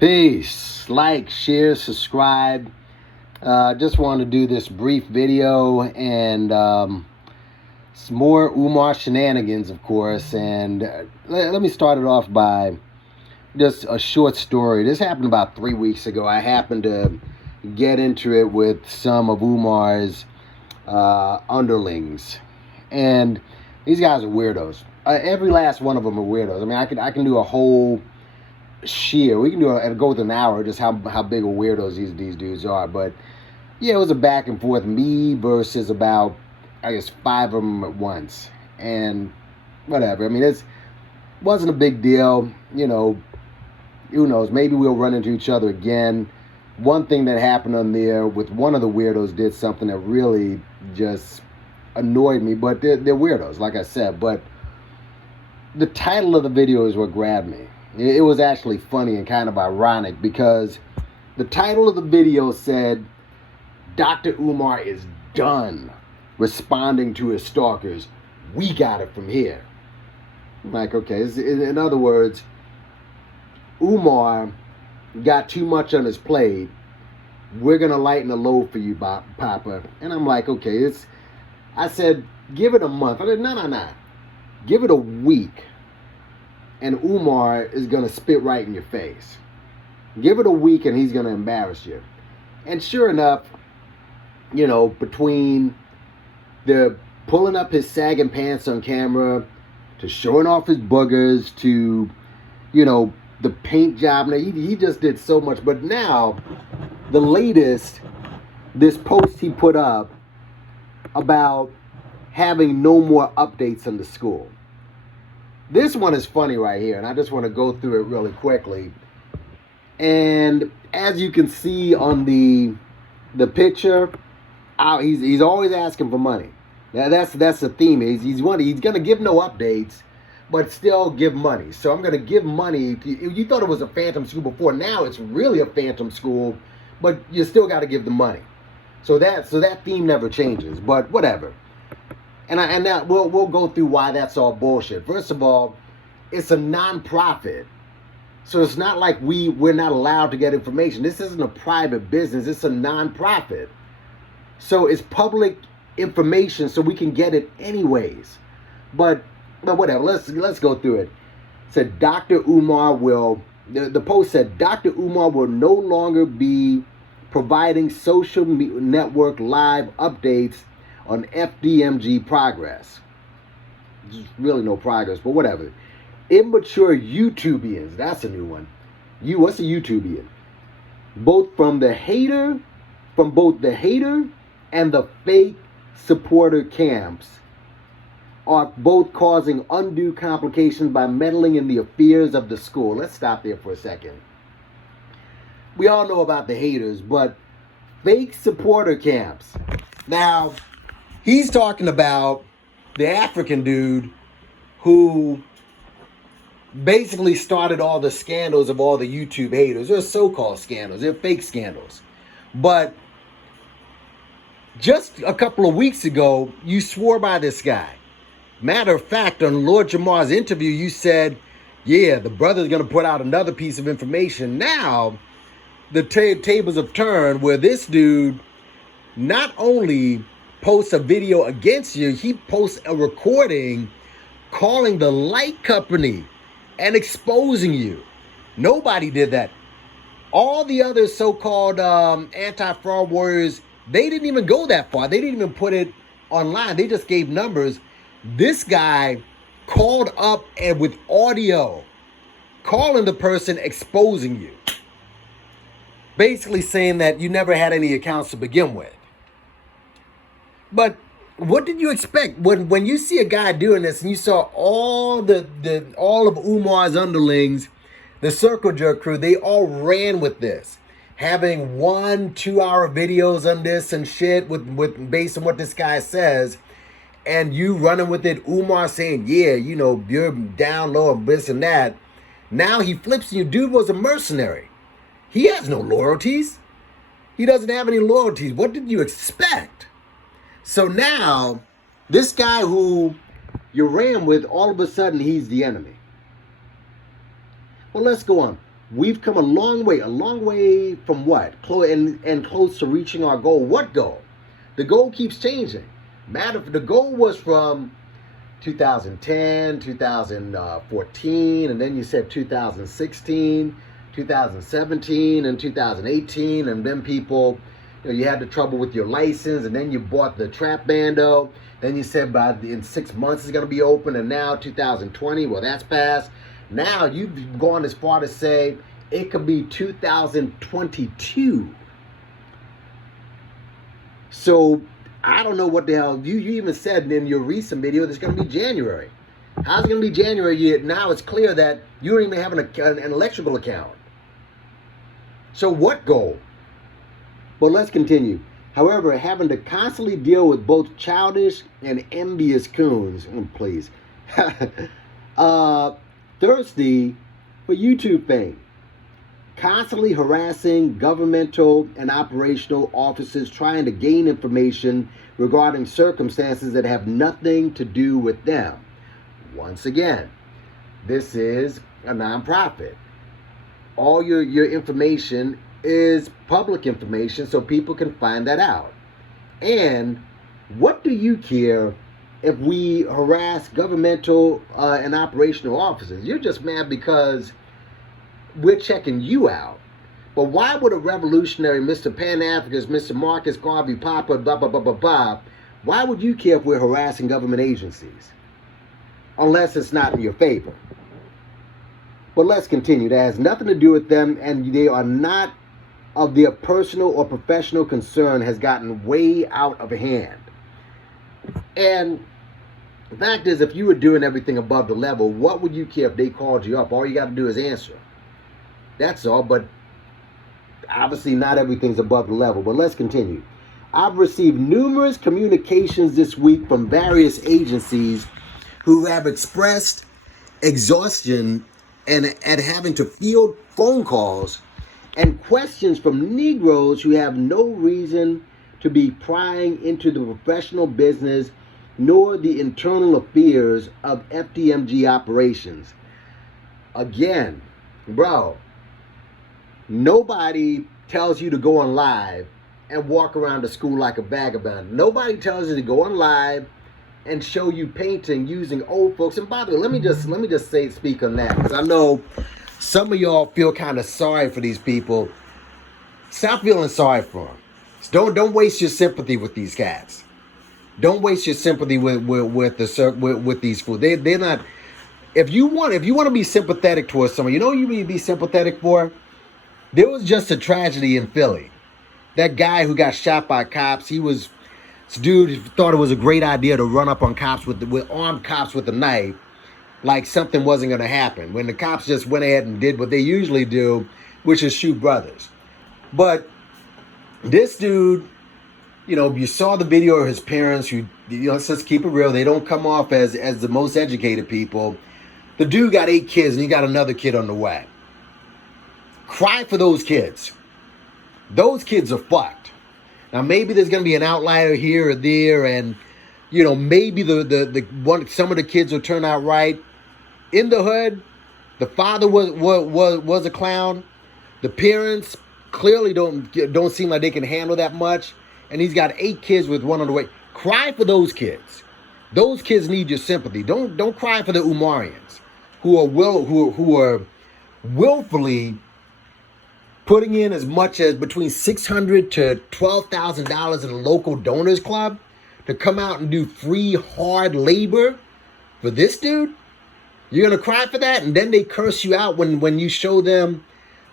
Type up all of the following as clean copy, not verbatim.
Peace. Like, share, subscribe. Just want to do this brief video and some more Umar shenanigans, of course. And let me start it off by just a short story. This happened about 3 weeks ago. I happened to get into it with some of Umar's underlings. And these guys are weirdos. Every last one of them are weirdos. I mean, I can do a whole sheer. We can go with an hour just how big of weirdos these dudes are. But yeah, it was a back and forth. Me versus about, I guess, 5 of them at once. And whatever. I mean, it wasn't a big deal. You know, who knows? Maybe we'll run into each other again. One thing that happened on there with one of the weirdos did something that really just annoyed me. But they're weirdos, like I said. But the title of the video is what grabbed me. It was actually funny and kind of ironic because the title of the video said, Dr. Umar is done responding to his stalkers. We got it from here. I'm like, okay. In other words, Umar got too much on his plate. We're going to lighten the load for you, Papa. And I'm like, okay. I said, give it a month. I said, no. Give it a week. And Umar is going to spit right in your face. Give it a week and he's going to embarrass you. And sure enough, you know, between the pulling up his sagging pants on camera, to showing off his boogers, to, you know, the paint job, he just did so much. But now, the latest, this post he put up about having no more updates on the school. This one is funny right here, and I just want to go through it really quickly. And as you can see on the picture, he's always asking for money. Now that's the theme. He's going to give no updates, but still give money. So I'm going to give money. You thought it was a phantom school before. Now it's really a phantom school, but you still got to give the money. So that theme never changes. But whatever. And now we'll go through why that's all bullshit. First of all, it's a non-profit. So it's not like we're not allowed to get information. This isn't a private business. It's a non-profit. So it's public information, so we can get it anyways. But whatever. Let's go through it. It said Dr. Umar will. The post said Dr. Umar will no longer be providing social network live updates on FDMG progress. There's really no progress, but whatever. Immature YouTubians, that's a new one. What's a YouTubian? Both the hater and the fake supporter camps are both causing undue complications by meddling in the affairs of the school. Let's stop there for a second. We all know about the haters, but fake supporter camps. Now, he's talking about the African dude who basically started all the scandals of all the YouTube haters. They're so-called scandals. They're fake scandals. But just a couple of weeks ago, you swore by this guy. Matter of fact, on Lord Jamar's interview, you said, yeah, the brother's going to put out another piece of information. Now, the tables have turned where this dude not only posts a video against you, he posts a recording calling the light company and exposing you. Nobody did that. All the other so-called anti-fraud warriors, they didn't even go that far. They didn't even put it online. They just gave numbers. This guy called up and with audio, calling the person, exposing you. Basically saying that you never had any accounts to begin with. But what did you expect when you see a guy doing this and you saw all of Umar's underlings, the circle jerk crew, they all ran with this, having 1-2 hour videos on this and shit with based on what this guy says, and you running with it. Umar saying, yeah, you know, you're down low and this and that. Now he flips you. Dude was a mercenary. He has no loyalties. He doesn't have any loyalties. What did you expect? So now, this guy who you ran with, all of a sudden, he's the enemy. Well, let's go on. We've come a long way from what? And close to reaching our goal. What goal? The goal keeps changing. The goal was from 2010, 2014, and then you said 2016, 2017, and 2018, and then people, you had the trouble with your license, and then you bought the trap bando. Then you said in 6 months it's going to be open, and now 2020, well, that's passed. Now you've gone as far to say it could be 2022. So I don't know what the hell, you even said in your recent video that it's going to be January. How's it going to be January? Now it's clear that you don't even have an electrical account. So what goal? Well, let's continue. However, having to constantly deal with both childish and envious coons, please, thirsty for YouTube fame, constantly harassing governmental and operational officers trying to gain information regarding circumstances that have nothing to do with them. Once again, this is a nonprofit. All your information is public information, so people can find that out. And what do you care if we harass governmental and operational officers? You're just mad because we're checking you out. But why would a revolutionary, Mr. Pan-Africanist, Mr. Marcus Garvey Papa, blah, blah, blah, blah, blah, why would you care if we're harassing government agencies? Unless it's not in your favor. But let's continue. That has nothing to do with them, and they are not of their personal or professional concern has gotten way out of hand. And the fact is, if you were doing everything above the level, what would you care if they called you up? All you got to do is answer. That's all, but obviously not everything's above the level. But let's continue. I've received numerous communications this week from various agencies who have expressed exhaustion and at having to field phone calls and questions from Negroes who have no reason to be prying into the professional business nor the internal affairs of FDMG operations. Again, bro, nobody tells you to go on live and walk around the school like a vagabond. Nobody tells you to go on live and show you painting using old folks. And by the way, let me just speak on that, because I know some of y'all feel kind of sorry for these people. Stop feeling sorry for them. Don't waste your sympathy with these cats. Don't waste your sympathy with these fools. They're not. If you want to be sympathetic towards someone, you know who you need to be sympathetic for? There was just a tragedy in Philly. That guy who got shot by cops, this dude thought it was a great idea to run up on cops with armed cops with a knife, like something wasn't going to happen, when the cops just went ahead and did what they usually do, which is shoot brothers. But this dude, you saw the video of his parents who, let's just keep it real, they don't come off as the most educated people. The dude got 8 kids and he got another kid on the way. Cry for those kids. Those kids are fucked. Now maybe there's going to be an outlier here or there, and maybe some of the kids will turn out right. In the hood, the father was a clown. The parents clearly don't seem like they can handle that much, and he's got 8 kids with one on the way. Cry for those kids. Those kids need your sympathy. Don't cry for the Umarians who are willfully putting in as much as between $600 to $12,000 in a local donors club to come out and do free hard labor for this dude. You're gonna cry for that, and then they curse you out when you show them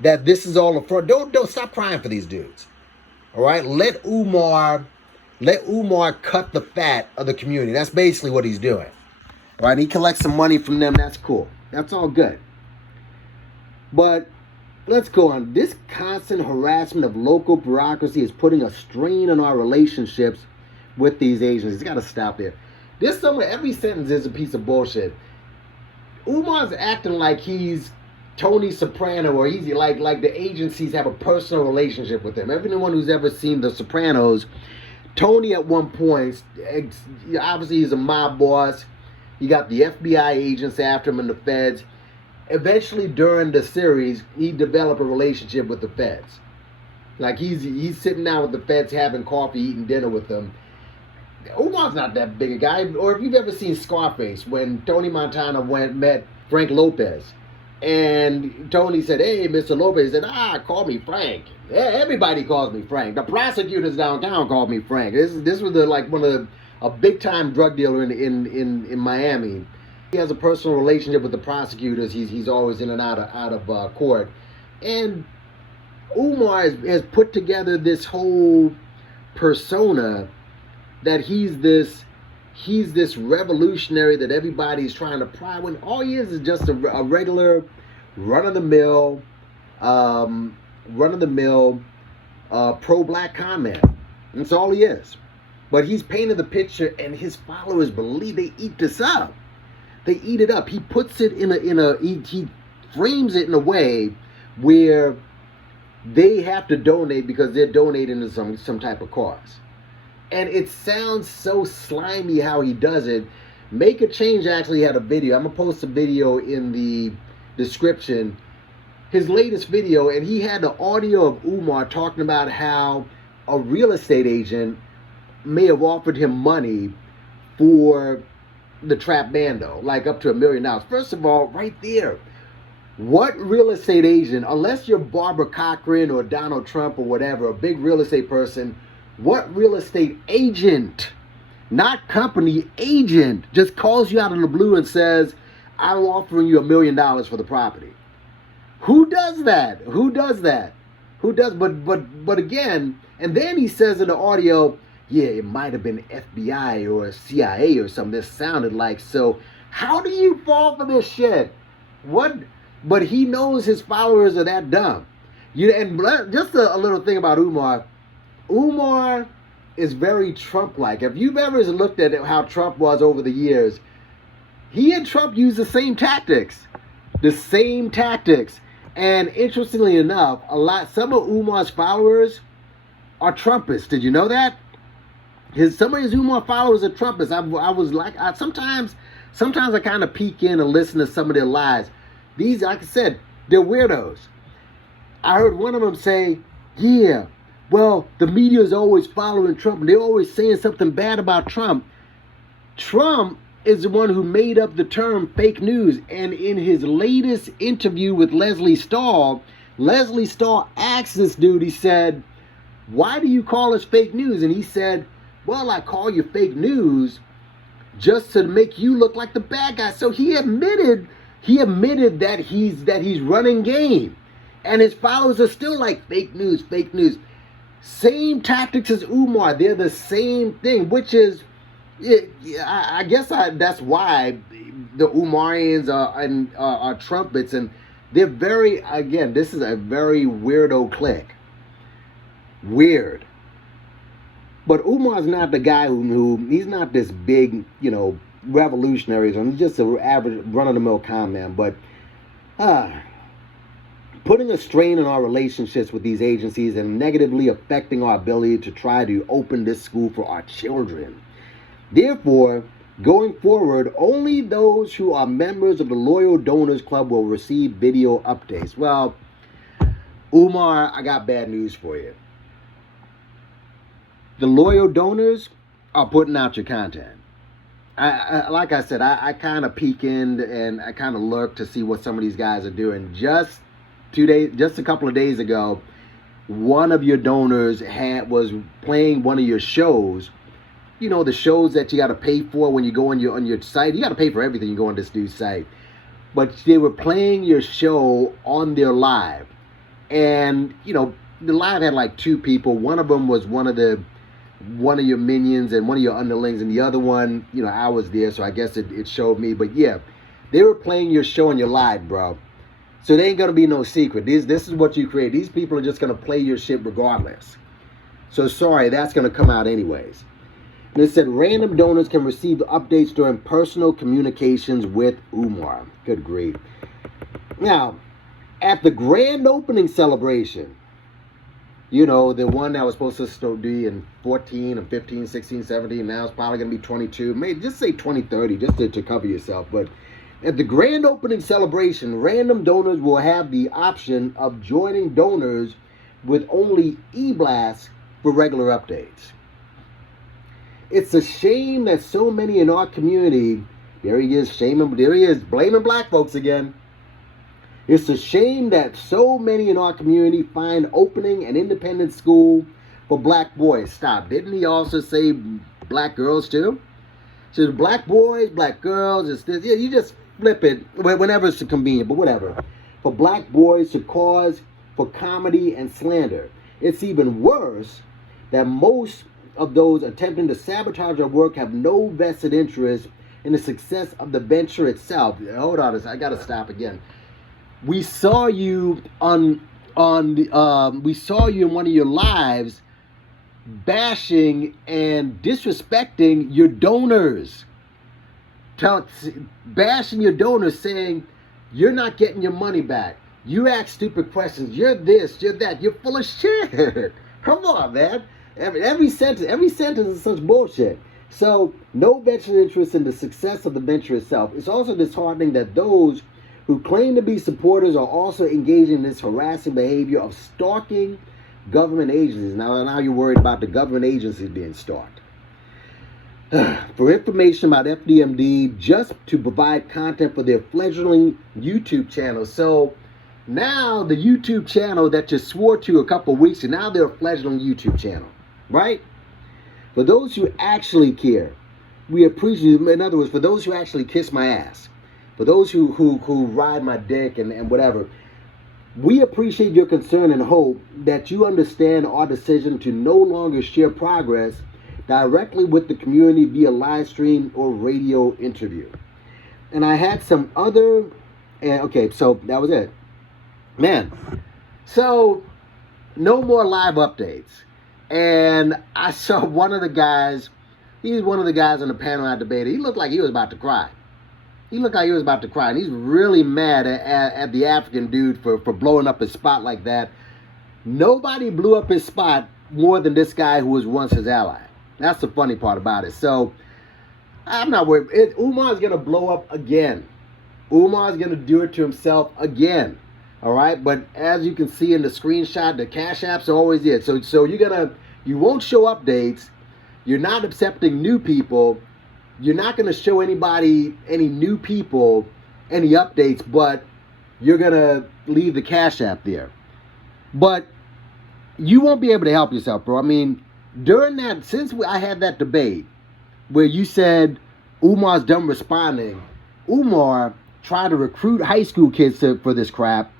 that this is all a fraud. Don't stop crying for these dudes. All right, let Umar cut the fat of the community. That's basically what he's doing. All right, he collects some money from them. That's cool. That's all good. But let's go on. This constant harassment of local bureaucracy is putting a strain on our relationships with these agencies. It's got to stop there. Every sentence is a piece of bullshit. Umar's acting like he's Tony Soprano, or he's like the agencies have a personal relationship with him. Everyone who's ever seen The Sopranos, Tony at one point, obviously he's a mob boss. You got the FBI agents after him and the feds. Eventually, during the series, he developed a relationship with the feds. Like he's sitting down with the feds, having coffee, eating dinner with them. Umar's not that big a guy. Or if you've ever seen Scarface, when Tony Montana met Frank Lopez, and Tony said, "Hey, Mr. Lopez," he said, "Call me Frank. Yeah, everybody calls me Frank. The prosecutors downtown call me Frank." This was one of a big time drug dealer in Miami. He has a personal relationship with the prosecutors. He's always in and out of court, and Umar has put together this whole persona that he's this revolutionary that everybody's trying to pry, when all he is just a regular run-of-the-mill pro-black con man. That's all he is. But he's painted the picture, and his followers believe, they eat this up. They eat it up. He puts it he frames it in a way where they have to donate because they're donating to some type of cause. And it sounds so slimy how he does it. Make a Change actually had a video. I'm going to post a video in the description. His latest video, and he had the audio of Umar talking about how a real estate agent may have offered him money for the trap bando, like up to $1 million. First of all, right there, what real estate agent, unless you're Barbara Cochran or Donald Trump or whatever, a big real estate person, what real estate agent, not company, agent, just calls you out of the blue and says, "I'm offering you $1 million for the property"? Who does that? Who does that? Who does? But again, and then he says in the audio, yeah, it might have been FBI or CIA or something. This sounded like. So how do you fall for this shit? What? But he knows his followers are that dumb. And just a little thing about Umar. Umar is very Trump-like. If you've ever looked at how Trump was over the years, he and Trump used the same tactics. The same tactics. And interestingly enough, some of Umar's followers are Trumpists. Did you know that? Some of his Umar followers are Trumpists. Sometimes I kind of peek in and listen to some of their lies. These, like I said, they're weirdos. I heard one of them say, yeah, well, the media is always following Trump, and they're always saying something bad about Trump. Trump is the one who made up the term fake news. And in his latest interview with Leslie Stahl asked this dude, he said, "Why do you call us fake news?" And he said, "Well, I call you fake news just to make you look like the bad guy." So he admitted that he's running game. And his followers are still like, fake news, fake news. Same tactics as Umar. They're the same thing, which is, I guess that's why the Umarians are trumpets, and they're this is a very weirdo clique. Weird. But Umar's not the guy he's not this big, revolutionary. He's just an average run-of-the-mill con man. But putting a strain on our relationships with these agencies and negatively affecting our ability to try to open this school for our children. Therefore, going forward, only those who are members of the Loyal Donors Club will receive video updates. Well, Umar, I got bad news for you. The loyal donors are putting out your content. Like I said, I kind of peek in and I kind of lurk to see what some of these guys are doing. Just a couple of days ago, one of your donors was playing one of your shows. You know, the shows that you got to pay for when you go on your site. You got to pay for everything you go on this dude's site. But they were playing your show on their live. And, the live had like 2 people. One of them was one of your minions and one of your underlings. And the other one, I was there, so I guess it showed me. But yeah, they were playing your show on your live, bro. So there ain't going to be no secret. This is what you create. These people are just going to play your shit regardless. So sorry, that's going to come out anyways. And it said random donors can receive updates during personal communications with Umar. Good grief. Now, at the grand opening celebration, the one that was supposed to be in 14 and 15, 16, 17, now it's probably going to be 22. Maybe just say 2030 just to cover yourself. But At the grand opening celebration, random donors will have the option of joining donors with only e-blasts for regular updates. It's a shame that so many in our community, there he is, blaming black folks again. It's a shame that so many in our community find opening an independent school for black boys. Stop. Didn't he also say black girls too? So black boys, black girls, it's this, yeah, you just flip it whenever it's convenient, but whatever. For black boys to cause for comedy and slander. It's even worse that most of those attempting to sabotage our work have no vested interest in the success of the venture itself. Hold on, I gotta stop again. We saw you we saw you in one of your lives bashing and disrespecting your donors. Bashing your donors, saying you're not getting your money back. You ask stupid questions. You're this, you're that. You're full of shit. Come on, man. Every sentence is such bullshit. So, no vested interest in the success of the venture itself. It's also disheartening that those who claim to be supporters are also engaging in this harassing behavior of stalking government agencies. Now you're worried about the government agencies being stalked. For information about FDMG, just to provide content for their fledgling YouTube channel. So now the YouTube channel that you swore to a couple weeks ago, now they're a fledgling YouTube channel, right? For those who actually care, we appreciate, in other words, for those who actually kiss my ass, for those who ride my dick and whatever, we appreciate your concern and hope that you understand our decision to no longer share progress directly with the community via live stream or radio interview. And I had some other, okay, so that was it. Man, so no more live updates. And I saw one of the guys, he's one of the guys on the panel I debated. He looked like he was about to cry. And he's really mad at the African dude for blowing up his spot like that. Nobody blew up his spot more than this guy who was once his ally. That's the funny part about it. So, I'm not worried. Umar's going to blow up again. Umar's going to do it to himself again. All right? But as you can see in the screenshot, the Cash Apps are always there. So you won't show updates. You're not accepting new people. You're not going to show anybody, any new people, any updates, but you're going to leave the Cash App there. But you won't be able to help yourself, bro. I mean, during that, since I had that debate where you said Umar's done responding, Umar tried to recruit high school kids for this crap.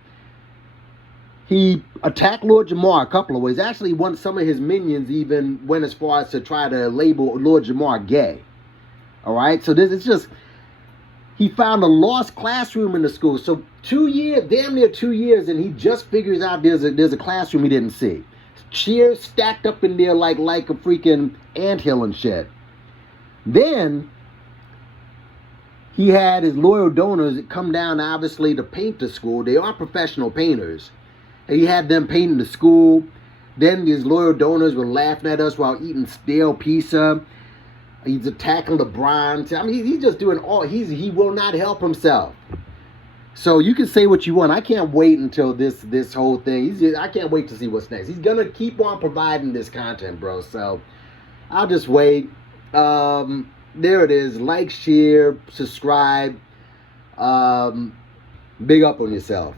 He attacked Lord Jamar a couple of ways. Actually, some of his minions even went as far as to try to label Lord Jamar gay. All right, so this is just, he found a lost classroom in the school. So 2 years, damn near 2 years, and he just figures out there's a classroom he didn't see. Chairs stacked up in there like a freaking anthill and shit. Then he had his loyal donors come down, obviously, to paint the school. They are professional painters. And he had them painting the school. Then his loyal donors were laughing at us while eating stale pizza. He's attacking LeBron. I mean, he's just doing he will not help himself. So you can say what you want. I can't wait until this whole thing. I can't wait to see what's next. He's going to keep on providing this content, bro. So I'll just wait. There it is. Like, share, subscribe. Big up on yourself.